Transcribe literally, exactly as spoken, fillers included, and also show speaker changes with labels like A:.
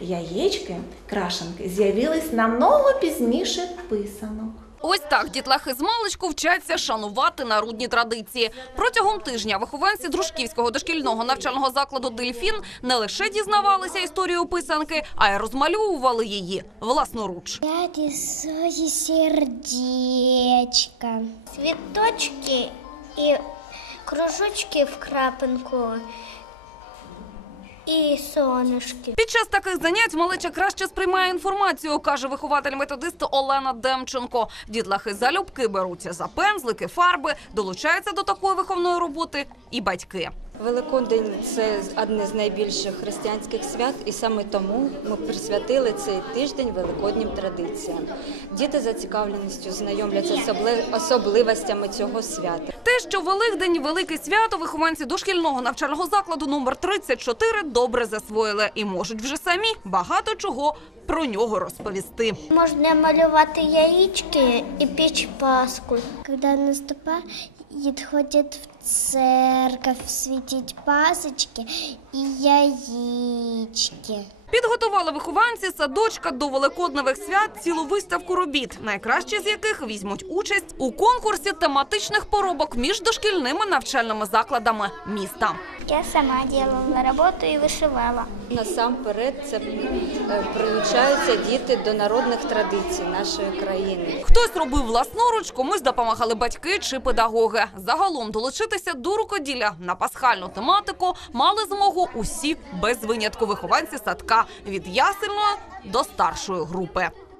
A: Яєчки, крашенки з'явились намного пізніше писанок.
B: Ось так дітлахи з маличку вчаться шанувати народні традиції. Протягом тижня вихованці Дружківського дошкільного навчального закладу «Дельфін» не лише дізнавалися історію писанки, а й розмальовували її власноруч.
C: Я рисую сердечко, цвіточки і кружочки в крапинку. І сонечки.
B: Під час таких занять малеча краще сприймає інформацію, каже вихователь-методист Олена Демченко. Дітлахи залюбки беруться за пензлики, фарби, долучаються до такої виховної роботи і батьки.
D: Великодень – це одне з найбільших християнських свят, і саме тому ми присвятили цей тиждень великоднім традиціям. Діти за цікавленістю знайомляться з особливостями цього свята.
B: Те, що Великдень – велике свято, вихованці дошкільного навчального закладу номер тридцять чотири добре засвоїли і можуть вже самі багато чого про нього розповісти.
C: Можна малювати яєчки і піч Пасху. Коли наступає, ходять в церковь, світять пасочки і яєчки.
B: Підготували вихованці садочка до великодневих свят цілу виставку робіт, найкращі з яких візьмуть участь у конкурсі тематичних поробок між дошкільними навчальними закладами міста.
C: Я сама робила роботу і вишивала.
D: Насамперед це прилучаються діти до народних традицій нашої країни.
B: Хтось робив власноруч, комусь допомагали батьки чи педагоги. Загалом долучитися до рукоділля на пасхальну тематику мали змогу усі без винятку вихованці садка від ясельної до старшої групи.